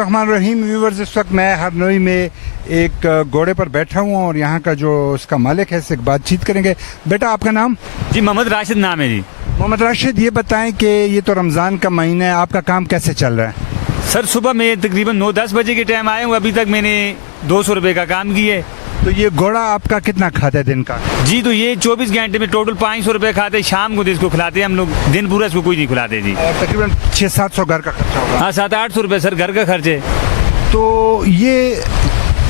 बिस्मिल्लाहिर्रहमानिर्रहीम। व्यूवर्स, इस वक्त मैं हरनोई में एक घोड़े पर बैठा हूँ और यहाँ का जो उसका मालिक है इससे बातचीत करेंगे। बेटा, आपका नाम? जी मोहम्मद राशिद नाम है जी। मोहम्मद राशिद, ये बताएं कि ये तो रमज़ान का महीना है, आपका काम कैसे चल रहा है? सर सुबह में तकरीबन 9-10 बजे के टाइम आया हूँ, अभी तक मैंने 200 रुपये का काम किया है। तो ये घोड़ा आपका कितना खाता है दिन का? जी तो ये 24 घंटे में टोटल 500 रुपये खाते हैं, शाम को इसको खिलाते हैं हम लोग, दिन पूरा इसको कोई नहीं खिलाते जी। तकरीबन 600-700 घर का खर्चा होगा। हाँ 700-800 रुपये सर घर का खर्च है। तो ये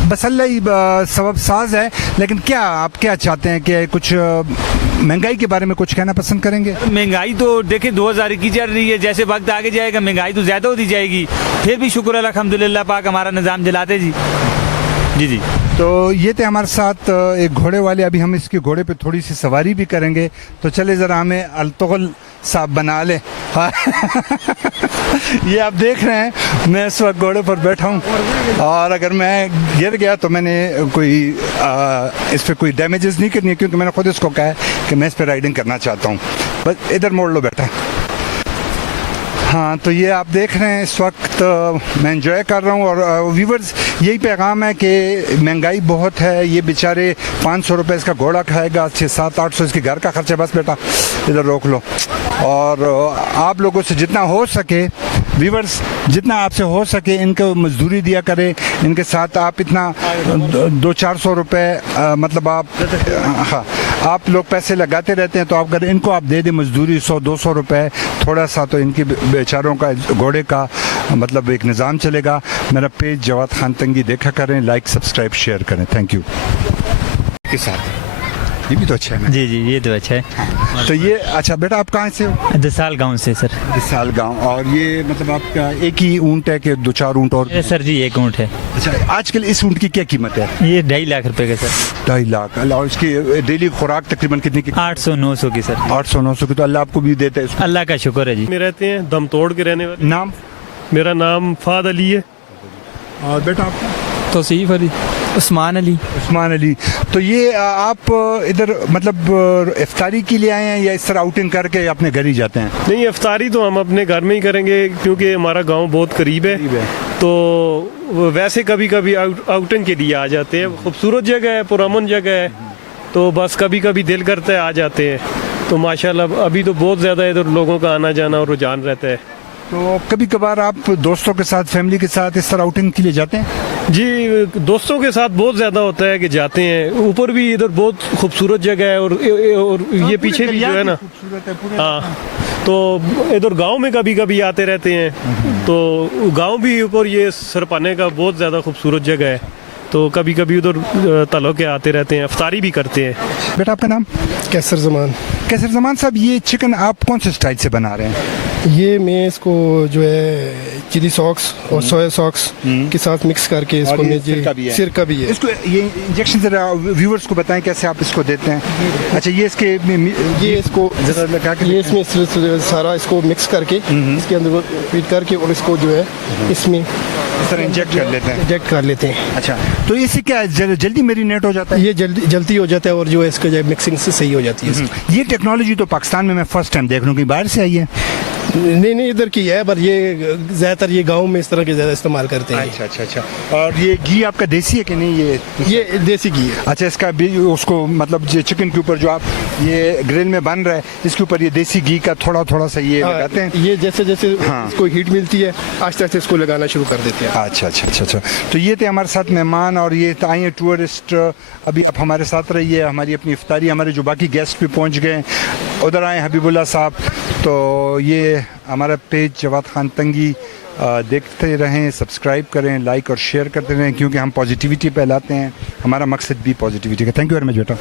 बसल्ला ही सबब साज है, लेकिन क्या आप क्या चाहते हैं कि कुछ महंगाई के बारे में कुछ कहना पसंद करेंगे? महंगाई तो देखें 2021 चल रही है, जैसे वक्त आगे जाएगा महंगाई तो ज़्यादा होती जाएगी, फिर भी शुक्र अल्हम्दुलिल्लाह पाक हमारा निज़ाम चलाते जी। जी जी। तो ये थे हमारे साथ एक घोड़े वाले, अभी हम इसके घोड़े पे थोड़ी सी सवारी भी करेंगे। तो चले ज़रा हमें अलतुगल साहब बना ले। हाँ। ये आप देख रहे हैं मैं इस वक्त घोड़े पर बैठा हूँ, और अगर मैं गिर गया तो मैंने कोई इस पर कोई डैमेजेस नहीं करनी है, क्योंकि मैंने खुद इसको कहा है कि मैं इस पर राइडिंग करना चाहता हूँ। बस इधर मोड़ लो बेटा। हाँ, तो ये आप देख रहे हैं इस वक्त मैं एंजॉय कर रहा हूँ। और व्यूवर्स, यही पैगाम है कि महंगाई बहुत है, ये बेचारे 500 रुपये इसका घोड़ा खाएगा, 600-700-800 इसके घर का खर्चा। बस बेटा इधर रोक लो। और आप लोगों से जितना हो सके व्यूवर्स, जितना आपसे हो सके इनको मजदूरी दिया करें, इनके साथ आप इतना 200-400 रुपये मतलब आप, हाँ आप लोग पैसे लगाते रहते हैं, तो आप अगर इनको आप दे दें मजदूरी 100-200 रुपये, थोड़ा सा तो इनकी बेचारों का घोड़े का मतलब एक निज़ाम चलेगा। मेरा पेज जवाद खान तंगी देखा करें, लाइक सब्सक्राइब शेयर करें। Thank you. के साथ ये भी तो अच्छा है। जी जी, ये तो अच्छा है। तो ये अच्छा बेटा, आप कहाँ से हो? दसाल गांव से सर। दसाल गांव। और ये मतलब आपका एक ही ऊँट है कि 2-4 ऊँट और? सर जी एक ऊँट है। अच्छा, आजकल इस ऊँट की क्या कीमत है? ये 2.5 लाख रुपए का सर। 2.5 लाख। और इसकी डेली खुराक तकरीबन कितनी की? 800-900 की सर। 800-900 की। तो अल्लाह आपको भी देता है इसको। अल्लाह का शुक्र है जी। में रहते हैं, दम तोड़ के रहने वाले। नाम? मेरा नाम फाद अली है। और बेटा आपका? तौसीफ अली। उस्मान अली। उस्मान अली। तो ये आप इधर मतलब इफ्तारी के लिए आए हैं या इस तरह आउटिंग करके अपने घर ही जाते हैं? नहीं, इफ्तारी तो हम अपने घर में ही करेंगे, क्योंकि हमारा गांव बहुत करीब है। तो वैसे कभी कभी आउटिंग के लिए आ जाते हैं। खूबसूरत जगह है, पुरअमन जगह है, तो बस कभी कभी दिल करता है आ जाते हैं। तो माशाल्लाह अभी तो बहुत ज़्यादा इधर लोगों का आना जाना और रुझान रहता है। तो कभी कभार आप दोस्तों के साथ, फैमिली के साथ इस तरह आउटिंग के लिए जाते हैं? जी, दोस्तों के साथ बहुत ज़्यादा होता है कि जाते हैं। ऊपर भी इधर बहुत खूबसूरत जगह है, और ये पीछे भी जो है ना, हाँ, तो इधर गांव में कभी कभी आते रहते हैं। तो गांव भी ऊपर ये सरपाने का बहुत ज़्यादा खूबसूरत जगह है, तो कभी कभी उधर तलो के आते रहते हैं, इफ्तारी भी करते हैं। बेटा आपका नाम? कैसर ज़मान। कैसर ज़मान साहब, ये चिकन आप कौन से स्टाइल से बना रहे हैं? ये मैं इसको जो है चिली सॉक्स और सोया सॉक्स के साथ मिक्स करके इसको मैं सिरका भी है। इसको ये इंजेक्शन जरा व्यूअर्स को बताएं कैसे आप इसको देते हैं। अच्छा, ये इसके ये इसको जरा लगा के, ये इसमें सारा इसको मिक्स करके इसके अंदर फीड करके और इसको जो है इसमें इस तरह इंजेक्ट कर लेते हैं। अच्छा, तो इससे क्या जल्दी मैरिनेट हो जाता है? ये जल्दी हो जाता है, और जो है इसका जो मिक्सिंग से सही हो जाती है। ये टेक्नोलॉजी तो पाकिस्तान में मैं फर्स्ट टाइम देख रहा हूँ, कि बाहर से आई है? नहीं, इधर की है, पर ये ज़्यादातर ये गांव में इस तरह के ज़्यादा इस्तेमाल करते हैं। अच्छा। और ये घी आपका देसी है कि नहीं? ये देसी घी है। अच्छा, इसका भी उसको मतलब जो चिकन के ऊपर जो आप ये ग्रिल में बन रहा है, इसके ऊपर ये देसी घी का थोड़ा सा ये लगाते हैं? ये जैसे इसको हीट मिलती है, आस्ते आस्ते इसको लगाना शुरू कर देते हैं। अच्छा। तो ये थे हमारे साथ मेहमान, और ये आए हैं टूरिस्ट। अभी आप हमारे साथ रहिए, हमारी अपनी इफ्तारी, हमारे जो बाकी गेस्ट भी पहुँच गए, उधर आए हबीबुल्ला साहब। तो ये हमारा पेज जवाद खान तंगी देखते रहें, सब्सक्राइब करें, लाइक और शेयर करते रहें, क्योंकि हम पॉजिटिविटी फैलाते हैं, हमारा मकसद भी पॉजिटिविटी का। थैंक यू वेरी मच बेटा।